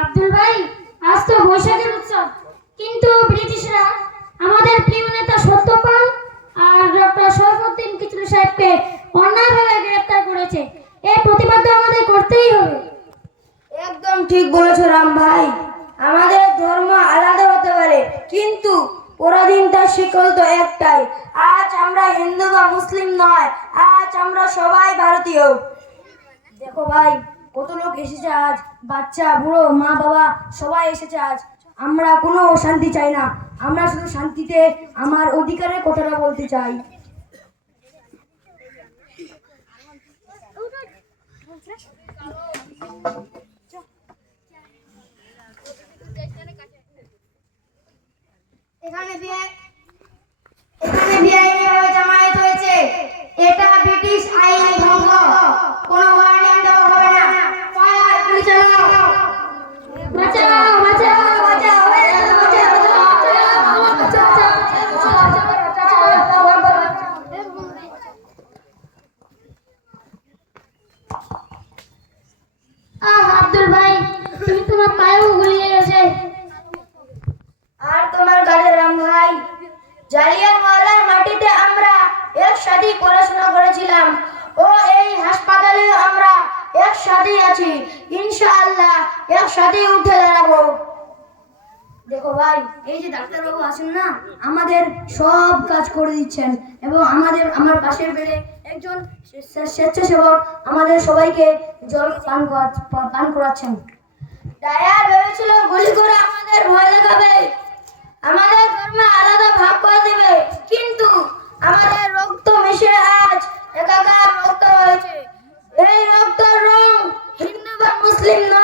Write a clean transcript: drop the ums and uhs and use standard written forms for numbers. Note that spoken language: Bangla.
আব্দুল ভাই, আজ তো বৈশাখের উৎসব, কিন্তু ব্রিটিশরা আমাদের প্রিয় নেতা সত্যপাল আর ডক্টর শরফুদ্দিন কিচলু সাহেবকে অন্যায়ভাবে গ্রেফতার করেছে। এই প্রতিবাদ তো আমাদের করতেই হবে। একদম ঠিক বলেছো রাম ভাই। আমাদের ধর্ম আলাদা হতে পারে, কিন্তু পরাধীনতার শিকল তো একটাই। আজ আমরা হিন্দু বা মুসলিম নয়, আজ আমরা সবাই ভারতীয়। দেখো ভাই, কত লোক এসেছে আজ, বাচ্চা বুড়ো মা বাবা সবাই এসেছে আজ। আমরা কোনো অশান্তি চাই না, আমরা শুধু শান্তিতে আমার অধিকারের কথাটা বলতে চাই। এখানে বেআইনি ভাবে জামায়াত হয়েছে, এটা ব্রিটিশ আইন ভঙ্গ। কোনো ওয়ার্নিং দেওয়া হবে না। ফায়ার, গুলি চালাও। বাঁচাও, বাঁচাও, বাঁচাও, আব্দুল ভাই, তুমি তোমার পায়েও গুলি লেগেছে। আর তোমার গালে রাম ভাই, জালিয়ানওয়ালার মাটিতে আমরা একসাথেই পড়াশোনা করেছিলাম, ও এই হাসপাতালে আমরা একসাথেই আছি। ইনশাআল্লাহ একসাথেই উঠে দাঁড়াবো। দেখো ভাই, এই যে ডাক্তারবাবু আছেন না, আমাদের সব কাজ করে দিচ্ছেন, এবং আমার পাশের বেডে একজন স্বেচ্ছাসেবক আমাদের সবাইকে জল পান করাচ্ছেন। ডায়ার ভেবেছিল গুলি করে আমাদের ভয় লাগাবে, আমাদের ধর্মে আলাদা ভাগ করে দেবে, কিন্তু আমাদের রক্ত মিশে আজ একাকার রক্ত হয়েছে। এই রক্তের রং হিন্দু বা মুসলিম নয়।